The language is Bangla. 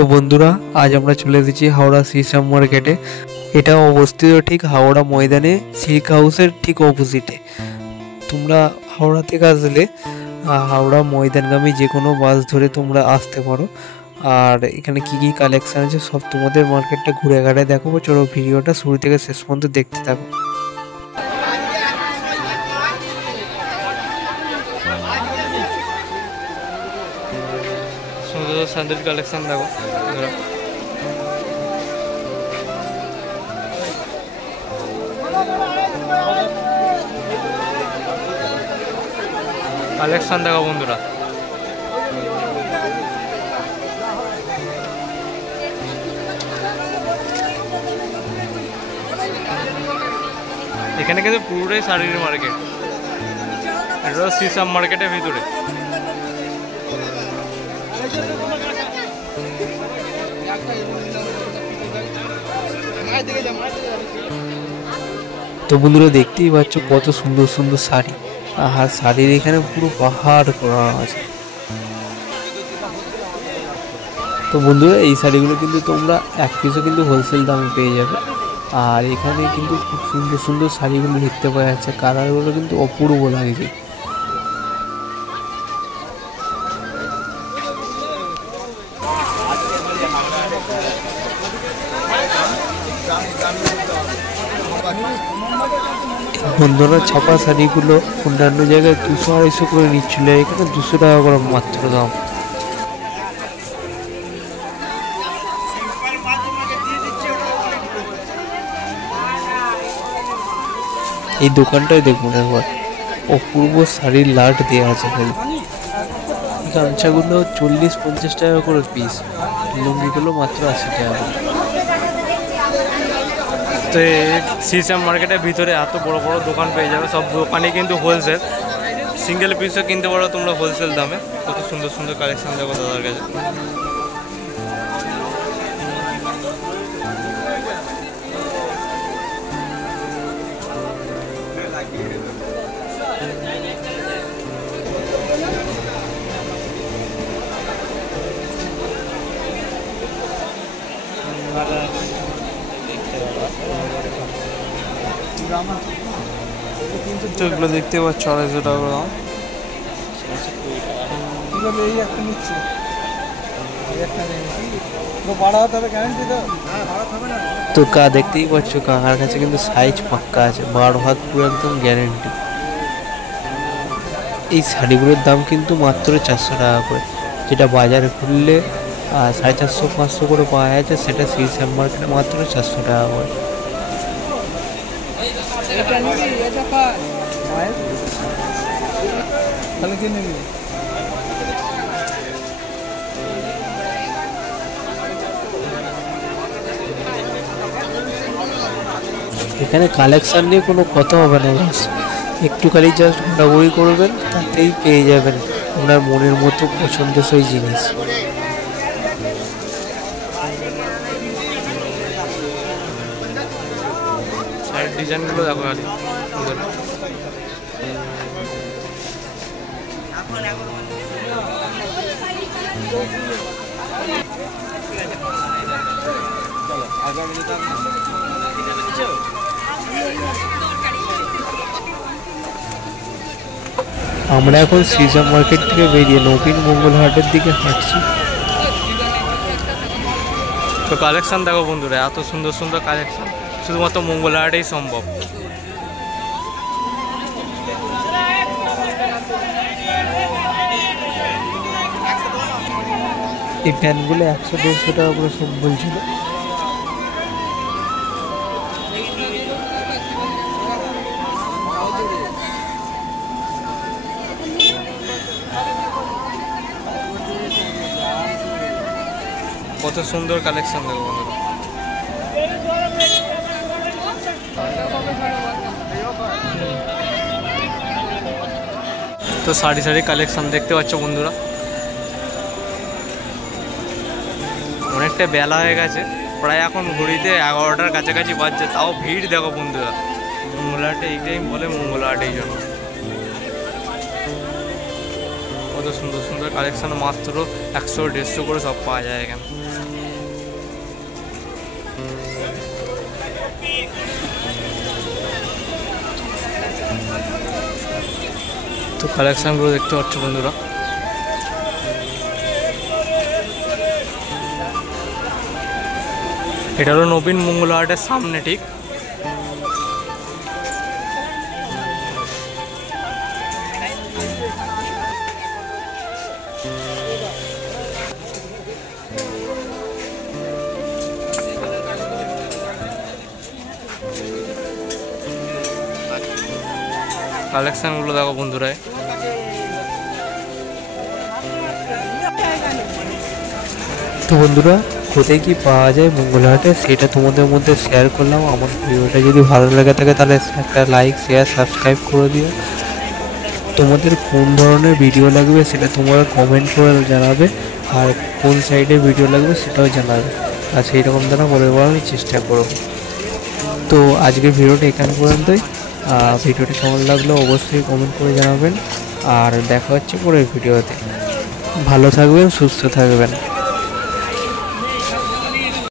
তো বন্ধুরা, আজ আমরা চলে এসেছি হাওড়া সিসাম মার্কেটে। এটা অবস্থিত ঠিক হাওড়া ময়দানে, সিল্ক হাউসের ঠিক অপোজিটে। তোমরা হাওড়া থেকে আসলে হাওড়া ময়দানগামী যে কোনো বাস ধরে তোমরা আসতে পারো। আর এখানে কি কি কালেকশন আছে সব তোমাদের মার্কেটটা ঘুরে ঘাড়ে দেখাবো। চলো ভিডিওটা শুরু থেকে শেষ পর্যন্ত দেখতে থাকো। সুন্দর স্যান্ডেল কালেকশন দেখো। কালেকশন দেখো বন্ধুরা, এখানে কিন্তু পুরোটাই শাড়ির মার্কেট। এটা সিসাম মার্কেটের ভিতরে। তো বন্ধুরা দেখতেই পাচ্ছ কত সুন্দর সুন্দর শাড়ি, আর শাড়ির এখানে পুরো পাহাড় করা আছে। তো বন্ধুরা এই শাড়িগুলো কিন্তু তোমরা এক পিসও কিন্তু হোলসেল দামে পেয়ে যাবে। আর এখানে কিন্তু খুব সুন্দর সুন্দর শাড়িগুলো দেখতে পাওয়া যাচ্ছে, কালারগুলো কিন্তু অপূর্ব লাগছে। বন্ধুরা ছাপা শাড়িগুলো অন্যান্য জায়গায় 200-250 করে নিচ্ছিল, এখানে 200 টাকা করে মাত্র দাম। এই দোকানটাই দেখুন একবার, অপূর্ব শাড়ির লাট দেওয়া আছে। গামছাগুলো 40-50 টাকা করে পিস, লুঙ্গিগুলো মাত্র 80 টাকা। তো সিসাম মার্কেটের ভিতরে এত বড় বড় দোকান পেয়ে যাবে, সব দোকানে কিন্তু হোলসেল, সিঙ্গেল পিসও কিনতে পারো তোমরা হোলসেল দামে। কত সুন্দর সুন্দর কালেকশন দেখো দাদার কাছে। এগুলো দেখতে পাচ্ছ 250 টাকা দাম। তো দেখতেই পাচ্ছ কাকার কাছে কিন্তু সাইজ পাক্কা আছে, 12 হাত পুরো একদম গ্যারেন্টি। এই শাড়িগুলোর দাম কিন্তু মাত্র 400 টাকা করে, যেটা বাজারে খুললে 450-500 করে পাওয়া যাচ্ছে, সেটা সিসাম মার্কেটে মাত্র 400 টাকা করে। এখানে কালেকশন নিয়ে কোনো কথা হবে না, একটুখানি জাস্ট ঘোরাঘুরি করবেন, তাতেই পেয়ে যাবেন আপনার মনের মতো পছন্দসই জিনিস। ডিজাইনগুলো দেখো খালি। আমরা এখন সিসাম মার্কেট থেকে বেরিয়ে নবীন মঙ্গল হাটের দিকে হাঁটছি। তো কালেকশন দেখো বন্ধুরা, এত সুন্দর সুন্দর কালেকশন শুধুমাত্র মঙ্গল হাটেই সম্ভব। এই প্যান্টগুলো 100-150 টাকা করে সব বলছিল। কত সুন্দর কালেকশন দেখো বন্ধুরা। তো সারি সারি কালেকশন দেখতে পাচ্ছ বন্ধুরা। অনেকটা বেলা হয়ে গেছে, প্রায় এখন ঘড়িতে 11টার কাছাকাছি বাজছে, তাও ভিড় দেখো বন্ধুরা। মঙ্গলহাটে এই টাইম বলে মঙ্গলহাট, এই জন্য কত সুন্দর সুন্দর কালেকশন, মাত্র 100-150 করে সব পাওয়া যায় এখানে। তো কালেকশনগুলো দেখতে পাচ্ছ বন্ধুরা। এটা হলো নবীন মঙ্গল হাটের সামনে ঠিক। কালেকশনগুলো দেখো বন্ধুরা। তো বন্ধুরা, কোথায় কি পাওয়া যায় মঙ্গলহাটে সেটা তোমাদের মধ্যে শেয়ার করলাম। আমার ভিডিওটা যদি ভালো লাগে থাকে তাহলে একটা লাইক, শেয়ার, সাবস্ক্রাইব করে দিও। তোমাদের কোন ধরনের ভিডিও লাগবে সেটা তোমরা কমেন্ট করে জানাবে, আর কোন সাইডে ভিডিও লাগবে সেটাও জানাবে, আর সেই রকম দ্বারা বলে বলার চেষ্টা করব। তো আজকের ভিডিওটা এখান পর্যন্তই। ভিডিওটা কেমন লাগলো অবশ্যই কমেন্ট করে জানাবেন, আর দেখা হচ্ছে পরের ভিডিওতে। ভালো থাকবেন, সুস্থ থাকবেন।